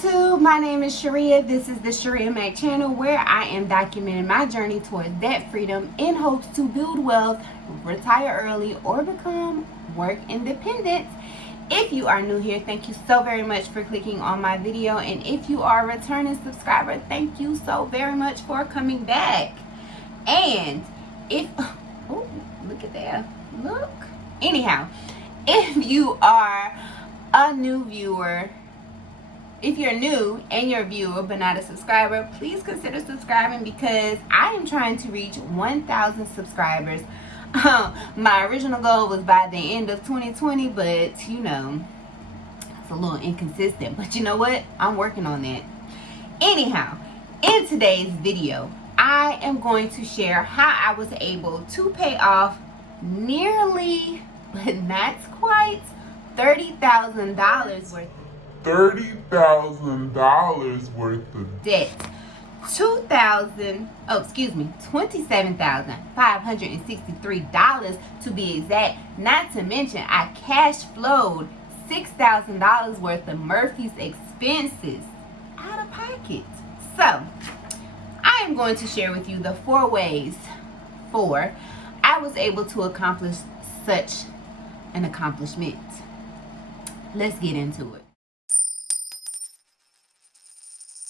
YouTube, my name is Shirria. This is the Shirria Mac channel where I am documenting my journey towards debt freedom in hopes to build wealth, retire early, or become work independent. If you are new here, thank you so very much for clicking on my video, and if you are a returning subscriber, thank you so very much for coming back. And if oh, look at that, look. Anyhow, if you are a new viewer, if you're new and you're a viewer but not a subscriber, please consider subscribing because I am trying to reach 1,000 subscribers. My original goal was by the end of 2020, but you know, it's a little inconsistent. But you know what? I'm working on that. Anyhow, in today's video, I am going to share how I was able to pay off nearly, but not quite, $30,000 worth of debt. $27,563 to be exact. Not to mention, I cash flowed $6,000 worth of Murphy's expenses out of pocket. So, I am going to share with you the 4 ways I was able to accomplish such an accomplishment. Let's get into it.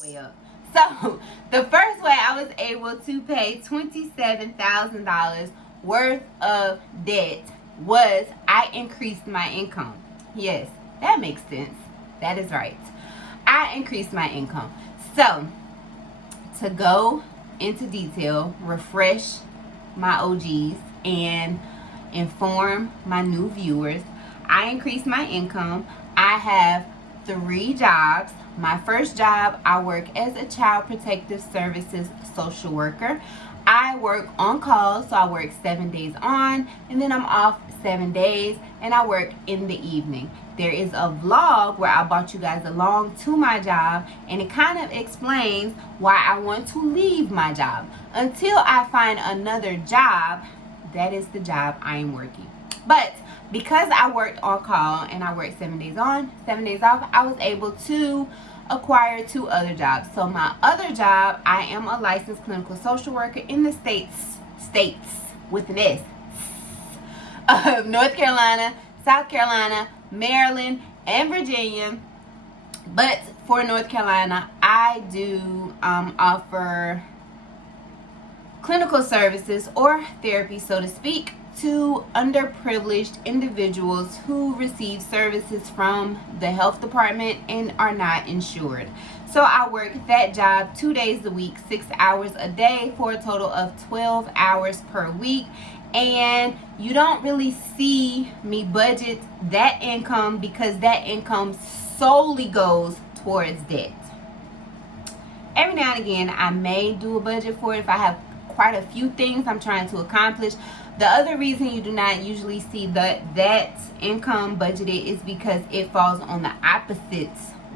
Way up. So, the first way I was able to pay $27,000 worth of debt was I increased my income. Yes, that makes sense. That is right. I increased my income. So, to go into detail, refresh my OGs, and inform my new viewers, I increased my income. I have 3 jobs. My first job, I work as a child protective services social worker. I work on call, so I work 7 days on, and then I'm off 7 days, and I work in the evening. There is a vlog where I brought you guys along to my job, and it kind of explains why I want to leave my job. Until I find another job, that is the job I am working. But because I worked on call and I worked 7 days on, 7 days off, I was able to acquire 2 other jobs. So my other job, I am a licensed clinical social worker in the states with an S, of North Carolina, South Carolina, Maryland, and Virginia. But for North Carolina, I do offer clinical services or therapy, so to speak, to underprivileged individuals who receive services from the health department and are not insured. So I work that job 2 days a week, 6 hours a day, for a total of 12 hours per week. And you don't really see me budget that income because that income solely goes towards debt. Every now and again, I may do a budget for it if I have quite a few things I'm trying to accomplish. The other reason you do not usually see that income budgeted is because it falls on the opposite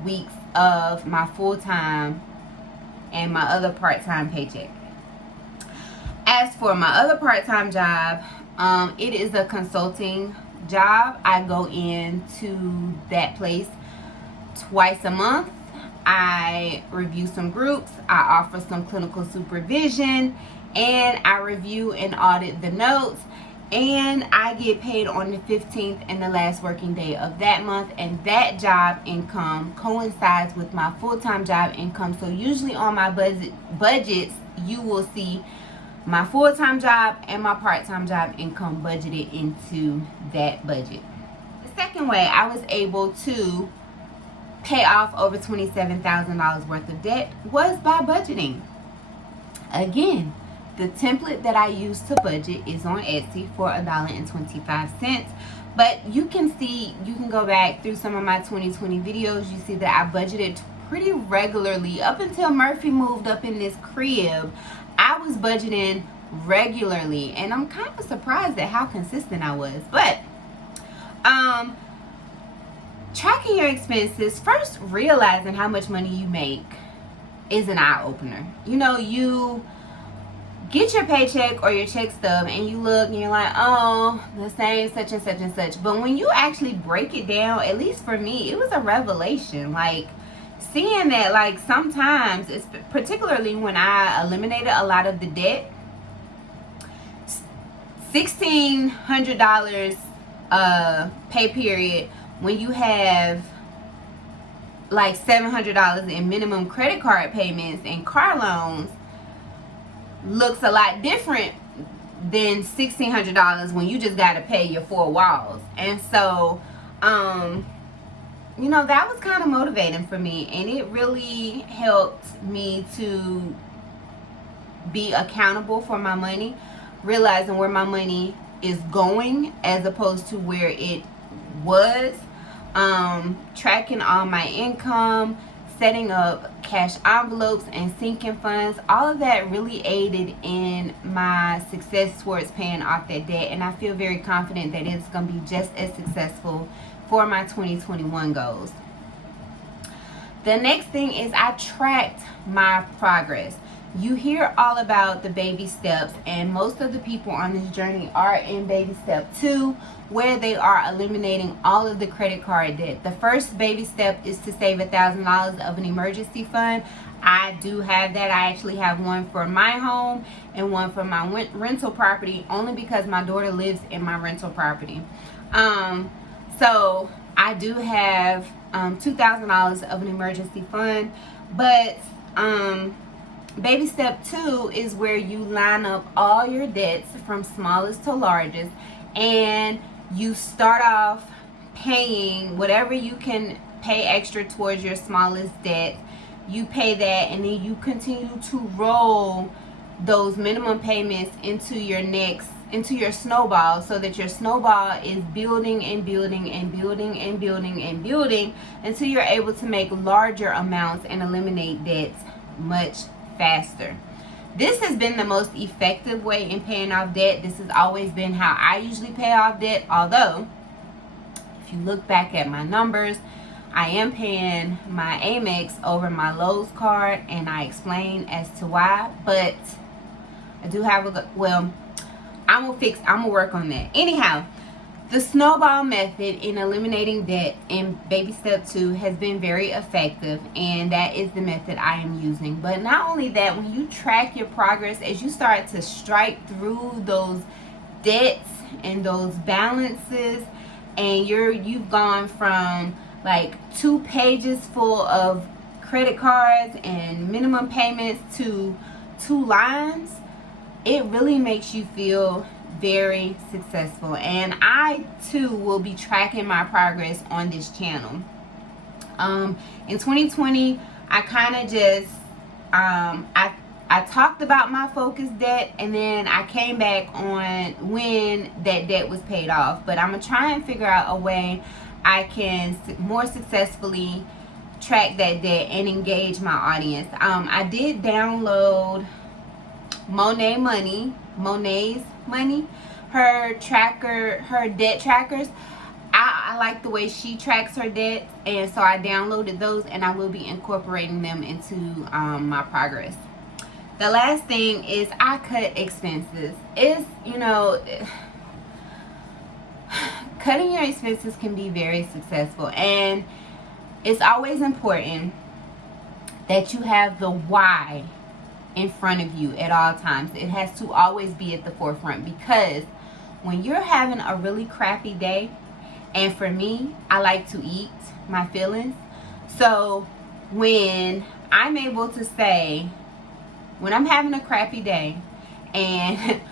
weeks of my full-time and my other part-time paycheck. As for my other part-time job, it is a consulting job. I go into that place twice a month. I review some groups, I offer some clinical supervision, and I review and audit the notes, and I get paid on the 15th and the last working day of that month. And that job income coincides with my full-time job income. So usually on my budgets, you will see my full-time job and my part-time job income budgeted into that budget. The second way I was able to pay off over $27,000 worth of debt was by budgeting. Again, the template that I use to budget is on Etsy for $1.25. But you can go back through some of my 2020 videos. You see that I budgeted pretty regularly. Up until Murphy moved up in this crib, I was budgeting regularly. And I'm kind of surprised at how consistent I was. But tracking your expenses, first realizing how much money you make is an eye-opener. You know, you get your paycheck or your check stub and you look and you're like, oh, the same such and such and such. But when you actually break it down, at least for me, it was a revelation. Like, seeing that, like, sometimes, it's particularly when I eliminated a lot of the debt, $1,600 pay period, when you have like $700 in minimum credit card payments and car loans, looks a lot different than $1,600 when you just got to pay your four walls. And so you know, that was kind of motivating for me, and it really helped me to be accountable for my money, realizing where my money is going as opposed to where it was, tracking all my income, setting up cash envelopes and sinking funds. All of that really aided in my success towards paying off that debt, and I feel very confident that it's going to be just as successful for my 2021 goals. The next thing is I tracked my progress. You hear all about the baby steps, and most of the people on this journey are in baby step 2, where they are eliminating all of the credit card debt. The first baby step is to save $1,000 of an emergency fund. I do have that. I actually have one for my home and one for my rental property, only because my daughter lives in my rental property. So I do have $2,000 of an emergency fund, but baby step 2 is where you line up all your debts from smallest to largest, and you start off paying whatever you can pay extra towards your smallest debt. You pay that, and then you continue to roll those minimum payments into your snowball, so that your snowball is building and building and building and building and building until you're able to make larger amounts and eliminate debts much faster. This has been the most effective way in paying off debt. This has always been how I usually pay off debt, although if you look back at my numbers, I am paying my Amex over my Lowe's card, and I explain as to why, but I do have I'm gonna work on that. Anyhow, the Snowball Method in eliminating debt in baby step 2 has been very effective, and that is the method I am using. But not only that, when you track your progress, as you start to strike through those debts and those balances, and you've gone from like 2 pages full of credit cards and minimum payments to 2 lines, it really makes you feel very successful. And I too will be tracking my progress on this channel. In 2020, I kind of just I talked about my focus debt, and then I came back on when that debt was paid off. But I'm gonna try and figure out a way I can more successfully track that debt and engage my audience. I did download Monet's Money, her debt trackers. I like the way she tracks her debt, and so I downloaded those, and I will be incorporating them into my progress. The last thing is I cut expenses. Cutting your expenses can be very successful, and it's always important that you have the why in front of you at all times. It has to always be at the forefront, because when you're having a really crappy day, and for me, I like to eat my feelings. So when I'm able to say, when I'm having a crappy day and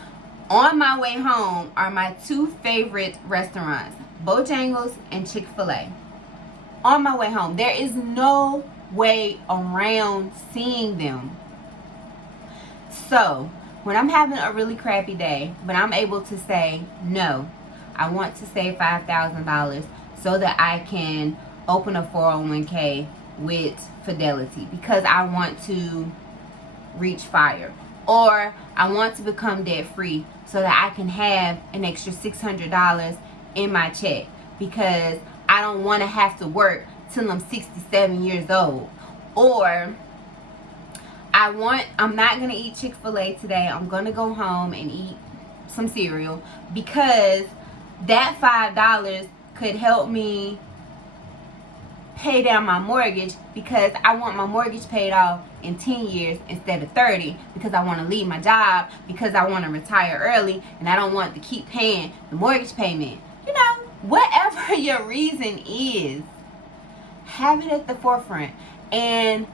on my way home are my 2 favorite restaurants, Bojangles and Chick-fil-A. On my way home, there is no way around seeing them. So when I'm having a really crappy day, but I'm able to say, no, I want to save $5,000 so that I can open a 401k with Fidelity, because I want to reach fire, or I want to become debt free so that I can have an extra $600 in my check, because I don't want to have to work till I'm 67 years old. Or I'm not going to eat Chick-fil-A today. I'm going to go home and eat some cereal, because that $5 could help me pay down my mortgage because I want my mortgage paid off in 10 years instead of 30, because I want to leave my job, because I want to retire early, and I don't want to keep paying the mortgage payment. You know, whatever your reason is, have it at the forefront and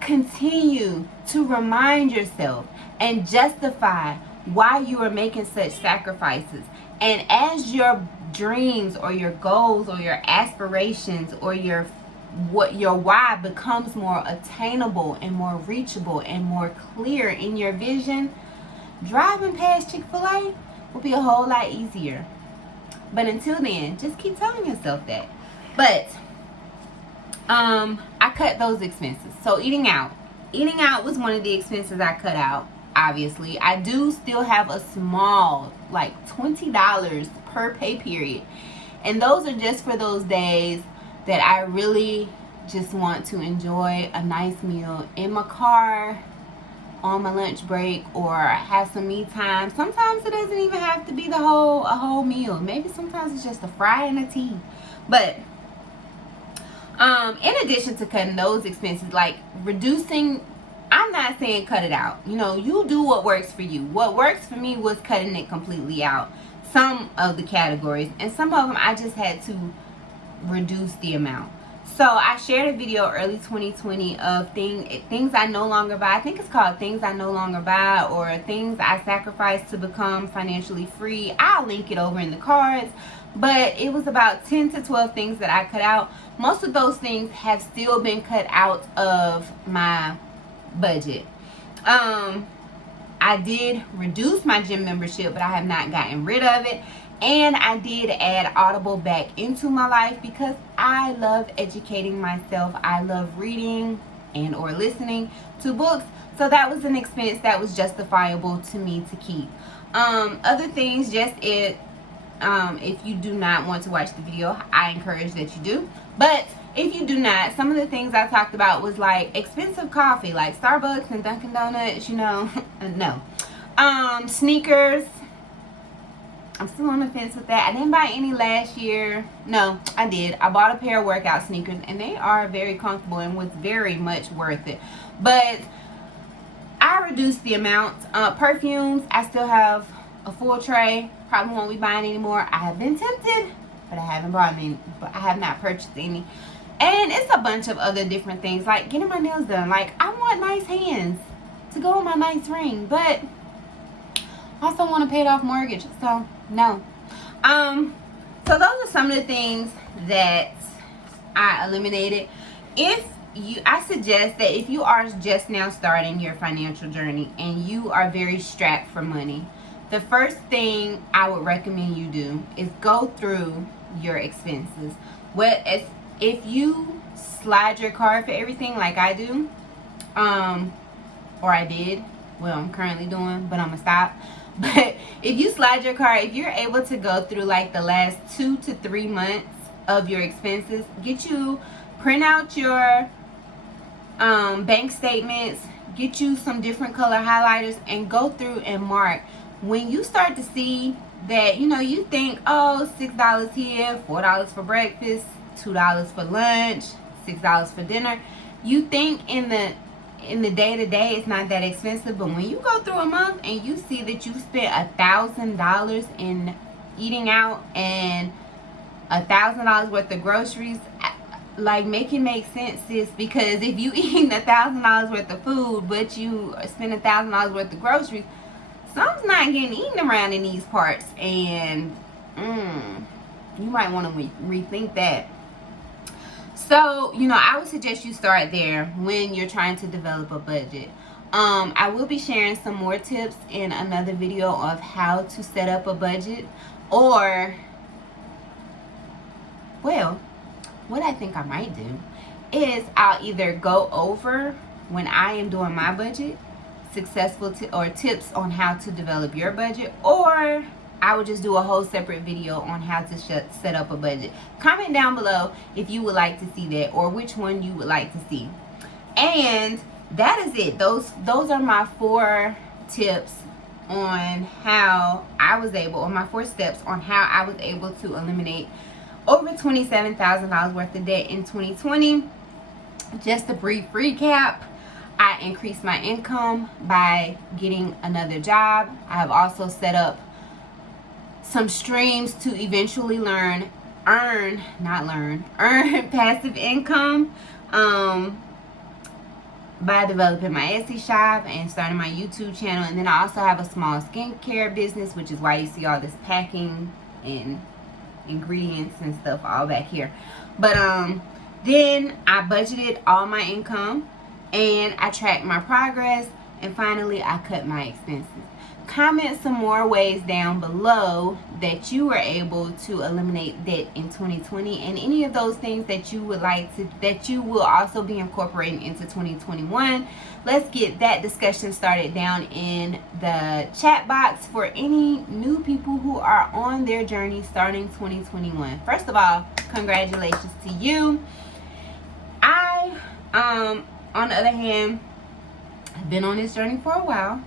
continue to remind yourself and justify why you are making such sacrifices. And as your dreams or your goals or your aspirations or your why becomes more attainable and more reachable and more clear in your vision, driving past Chick-fil-A will be a whole lot easier. But until then, just keep telling yourself that. But I cut those expenses. So eating out was one of the expenses I cut out. Obviously, I do still have a small, like $20 per pay period, and those are just for those days that I really just want to enjoy a nice meal in my car on my lunch break, or have some me time. Sometimes it doesn't even have to be a whole meal. Maybe sometimes it's just a fry and a tea. But in addition to cutting those expenses, like reducing, I'm not saying cut it out. You know, you do what works for you. What works for me was cutting it completely out. Some of the categories, and some of them I just had to reduce the amount. So I shared a video early 2020 of things I no longer buy. I think it's called Things I No Longer Buy, or Things I Sacrifice to Become Financially Free. I'll link it over in the cards. But it was about 10 to 12 things that I cut out. Most of those things have still been cut out of my budget. I did reduce my gym membership, but I have not gotten rid of it. And I did add Audible back into my life because I love educating myself. I love reading and or listening to books. So that was an expense that was justifiable to me to keep. Other things, if you do not want to watch the video, I encourage that you do. But if you do not, some of the things I talked about was like expensive coffee, like Starbucks and Dunkin' Donuts, you know. No. Sneakers. I'm still on the fence with that. I didn't buy any last year. No, I did. I bought a pair of workout sneakers, and they are very comfortable and was very much worth it. But I reduced the amount. Perfumes, I still have a full tray. Probably won't be buying anymore. I have been tempted, but I haven't bought any. But I have not purchased any. And it's a bunch of other different things, like getting my nails done. Like, I want nice hands to go with my nice ring, but I also want to pay it off mortgage, so no. So those are some of the things that I eliminated. I suggest that if you are just now starting your financial journey and you are very strapped for money, the first thing I would recommend you do is go through your expenses. If you slide your card for everything like I do, or I did, well, I'm currently doing, but I'm gonna stop. But if you slide your card, if you're able to go through like the last 2 to 3 months of your expenses, print out your bank statements, get you some different color highlighters, and go through and mark. When you start to see that, you think, oh, $6 here, $4 for breakfast, $2 for lunch, $6 for dinner. You think in the day-to-day it's not that expensive, but when you go through a month and you see that you spent $1,000 in eating out and $1,000 worth of groceries, like, make it make sense, sis. Because if you eating $1,000 worth of food but you spend $1,000 worth of groceries, something's not getting eaten around in these parts, and you might want to rethink that. So, I would suggest you start there when you're trying to develop a budget. I will be sharing some more tips in another video of how to set up a budget. Or, well, what I think I might do is I'll either go over, when I am doing my budget, successful tips on how to develop your budget, or I would just do a whole separate video on how to set up a budget. Comment down below if you would like to see that, or which one you would like to see. And that is it. Those are my 4 tips on how I was able, or my 4 steps on how I was able to eliminate over $27,000 worth of debt in 2020. Just a brief recap, I increased my income by getting another job. I have also set up some streams to eventually earn passive income by developing my Etsy shop and starting my YouTube channel. And then I also have a small skincare business, which is why you see all this packing and ingredients and stuff all back here. But then I budgeted all my income and I tracked my progress, and finally I cut my expenses. Comment some more ways down below that you were able to eliminate debt in 2020, and any of those things that you would like to, that you will also be incorporating into 2021. Let's get that discussion started down in the chat box for any new people who are on their journey starting 2021. First of all, congratulations to you. On the other hand, I've been on this journey for a while,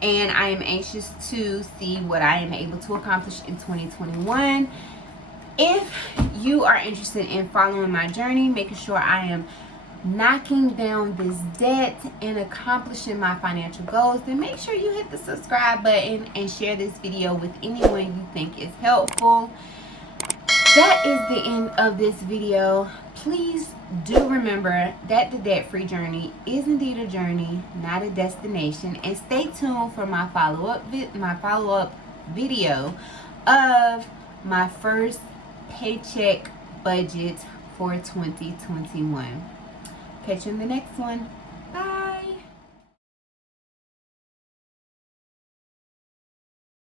and I am anxious to see what I am able to accomplish in 2021. If you are interested in following my journey, making sure I am knocking down this debt and accomplishing my financial goals, then make sure you hit the subscribe button and share this video with anyone you think is helpful. That is the end of this video. Please do remember that the debt-free journey is indeed a journey, not a destination, and stay tuned for my follow-up video of my first paycheck budget for 2021. Catch you in the next one.